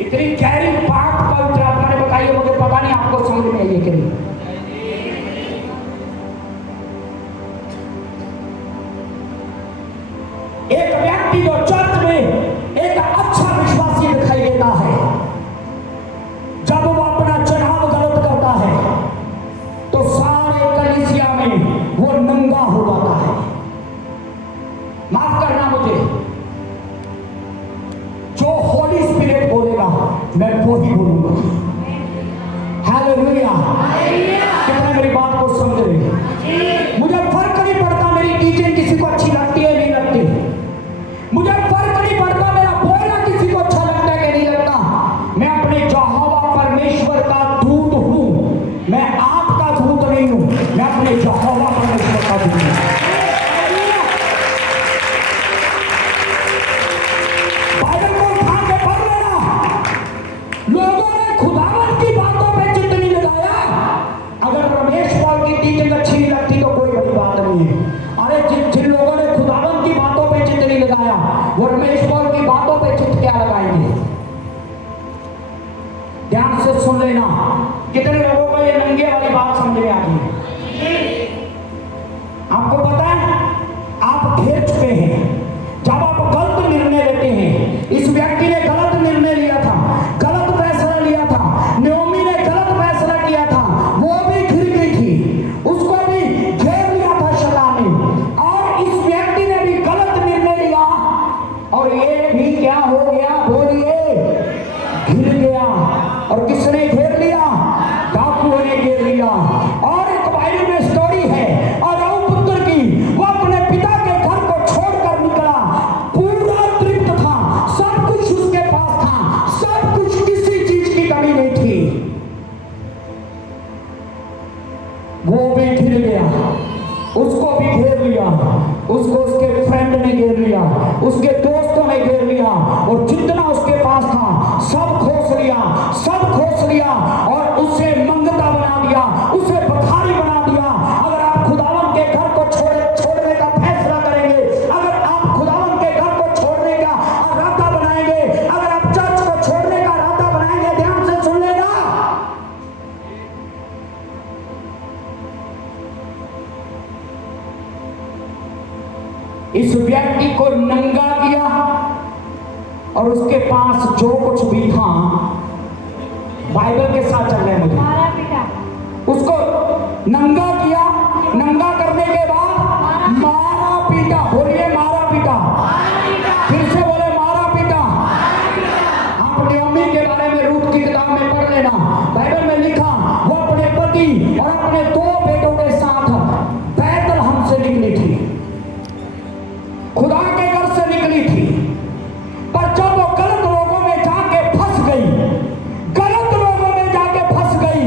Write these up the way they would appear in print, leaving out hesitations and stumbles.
इतनी गहरी बात पवित्र आत्मा ने बताई है, मुझे पता नहीं आपको समझ में आई कि नहीं। एक व्यक्ति जो चर्च में एक अच्छा विश्वासी दिखाई देता है, जब वो अपना चुनाव गलत करता है तो सारे कलीसिया में वो नंगा हो जाता है। माफ करना मुझे, जो होली स्पिरिट बोलेगा मैं वो ही बोलूंगा। हालेलुया। कितने मेरी बात को समझ रहे? मुझे फर्क नहीं पड़ता मेरी टीचिंग किसी को अच्छी लगती है नहीं लगती, मुझे फर्क नहीं पड़ता मेरा बोलना किसी को अच्छा लगता है कि नहीं लगता। मैं अपने यहोवा परमेश्वर का दूत हूं, मैं आपका दूत नहीं हूं, मैं अपने यहोवा परमेश्वर का दूत हूं। बाइबल को उठा के पढ़ लेना। लोगों ने खुदावन की बातों पे चित्त नहीं लगाया। अगर रमेश पॉल की टीचिंग अच्छी नहीं लगती तो कोई बड़ी बात नहीं है। अरे जिन लोगों ने खुदावन की बातों पे चित्त नहीं लगाया वो रमेश पॉल की बातों पे चित्त क्या लगाएंगे? ध्यान से सुन लेना। कितने लोगों को ये नंगे वाली बात समझ में आ रही है? आपको पता है आप घेर चुके हैं जब आप गलत निर्णय लेते हैं। इस व्यक्ति ने गलत निर्णय लिया था, गलत फैसला लिया था, नयोमी ने गलत फैसला किया था, वो भी घिर गई थी, उसको भी घेर लिया था शैतान ने, और इस व्यक्ति ने भी गलत निर्णय लिया और ये भी क्या हो गया? बोलिए, घिर गया। और किसने घेर लिया? डाकुओं ने घेर लिया। और एक बाइबल में स्टोरी है और पुत्र की, वो अपने पिता के घर को छोड़कर निकला, पूरा तृप्त था, सब कुछ उसके पास था, सब कुछ, किसी चीज की कमी नहीं थी, वो भी घिर गया, उसको भी घेर लिया, उसको उसके फ्रेंड ने घेर लिया, उसके दोस्तों ने घेर लिया, और जितना उसके पास था सब खोस लिया, सब खोस लिया, और उसे मंगता बना दिया, उसे भिखारी बना दिया। अगर आप खुदावन के घर को छोड़ने का फैसला करेंगे, अगर आप खुदावन के घर को छोड़ने का इरादा बनाएंगे, अगर आप चर्च को छोड़ने का इरादा बनाएंगे, ध्यान से सुन लेना, इस व्यक्ति को नंगा किया और उसके पास जो कुछ भी था, बाइबल के साथ चल रहे मुझे, उसको नंगा किया, नंगा करने के बाद मारा पीटा। बोलिए मारा पीटा। फिर से बोले मारा पीटा। आप नयोमी के बारे में रूत की किताब में पढ़ लेना, बाइबल में लिखा वो अपने पति और अपने 2 बेटों के साथ बैतलहम से निकली थी, खुदा के घर से निकली थी, पर जब वो गलत लोगों में जाके फंस गई, गलत लोगों में जाके फंस गई,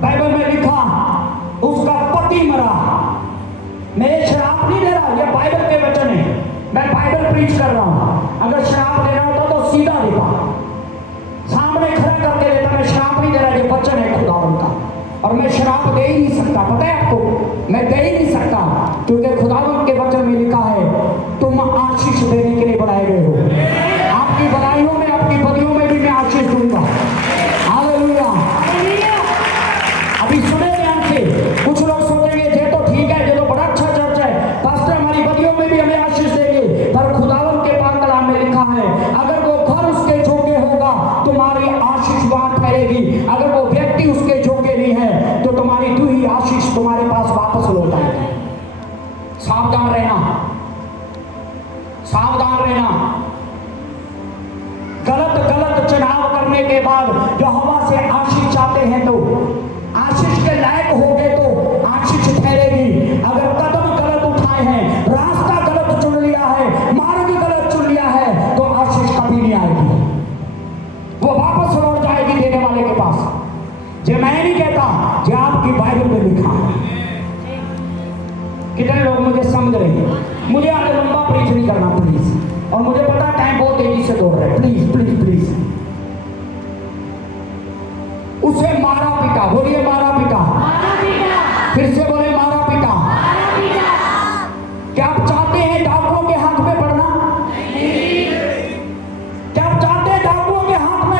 बाइबल में लिखा उसका पति मरा। मैं ये शराब नहीं दे रहा, ये बाइबल के वचन है, मैं बाइबल प्रीच कर रहा हूं। अगर शराब देना होता तो सीधा देता, सामने खड़ा करके देता। मैं शराब नहीं दे रहा, ये वचन है खुदावन का, और मैं शराब दे ही नहीं सकता, पता है आपको, मैं दे ही नहीं सकता, क्योंकि खुदावन के वचन में लिखा है तुम आशीष देने के लिए बनाए गए हो। आपकी भलाइयों में, आपकी बदियों में भी मैं आशीष दूंगा। हालेलुया। अभी सुने ध्यान से, कुछ लोग सोचेंगे ये तो ठीक है, ये तो बड़ा अच्छा चर्च है, पास्टर हमारी बदियों में भी हमें आशीष देंगे, पर खुदावन के पाक कलाम में लिखा है अगर वो घर उसके जोगे होगा तुम्हारी आशीष वहां ठहरेगी, अगर वो व्यक्ति उसके जोगे नहीं है तो तुम्हारी तू ही आशीष तुम्हारे पास वापस लौट आएगी। सावधान रहना, सावधान रहना। गलत चुनाव करने के बाद यहोवा से आशीष चाहते हैं तो आशीष के लायक हो गए तो आशीष ठहरेगी। अगर कदम गलत उठाए हैं, रास्ता गलत चुन लिया है, मार्ग गलत चुन लिया है, तो आशीष कभी नहीं आएगी, वो वापस लौट जाएगी देने वाले के पास। ये मैं नहीं कहता, ये आपकी बाइबल में लिखा है। कितने लोग मुझे समझ रहे हैं? मुझे आगे लंबा प्रीच नहीं करना प्लीज, और मुझे पता टाइम बहुत तेजी से दौड़ रहा है, प्लीज प्लीज प्लीज। उसे मारा पीटा। बोलिए मारा पीटा। फिर से बोले मारा पीटा। क्या आप चाहते हैं डाकुओं के हाथ में पड़ना? क्या आप चाहते हैं डाकुओं के हाथ में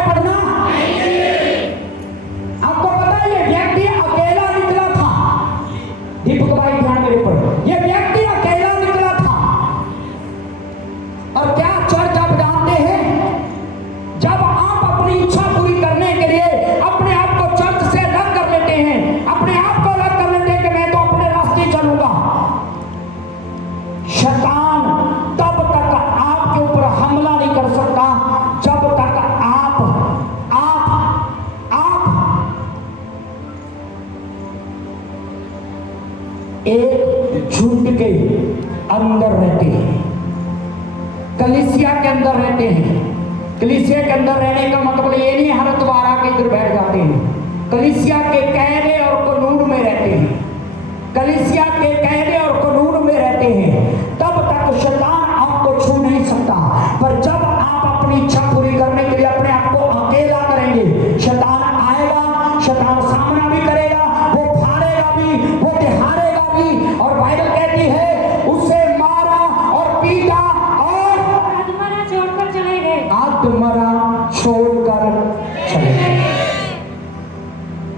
कलीसिया के अंदर रहते हैं। कलीसिया के अंदर रहने का मतलब ये नहीं हर द्वारा के इधर बैठ जाते हैं। कलीसिया के कायदे और कानून में रहते हैं। कलीसिया के कायदे और कानून में रहते हैं। तब तक शैतान आपको छू नहीं सकता। पर जब आप अपनी इच्छा पूरी करने के लिए अपने आप को अकेला करेंगे, शैतान आएगा, शैतान सामना भी करेगा, वो फाड़ेगा भी, वो दिहाड़ेगा भी। और बाइबल कहती है उसे मारा और पीटा और आत्मरा छोड़कर चले गए। आत्मरा छोड़कर चले गए।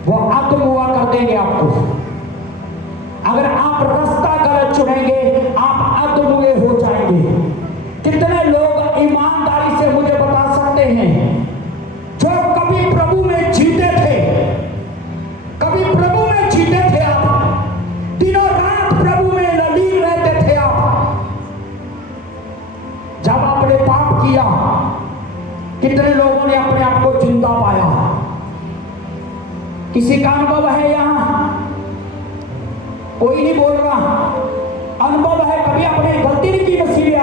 वो आत्म हुआ कर देंगे आपको। अगर आप रास्ता गलत चुनेंगे आप आत्मुए हो जाएंगे। कितने लोग ईमानदारी से मुझे बता सकते हैं जो कभी प्रभु में जीते थे, कभी प्रभु में जीते थे, आप दिनों रात प्रभु में लीन रहते थे। आप जब आपने पाप किया, कितने लोगों ने अपने आप को जिंदा पाया। किसी का अनुभव है यहां? कोई नहीं बोल रहा। अनुभव है, कभी आपने गलती नहीं की नसीब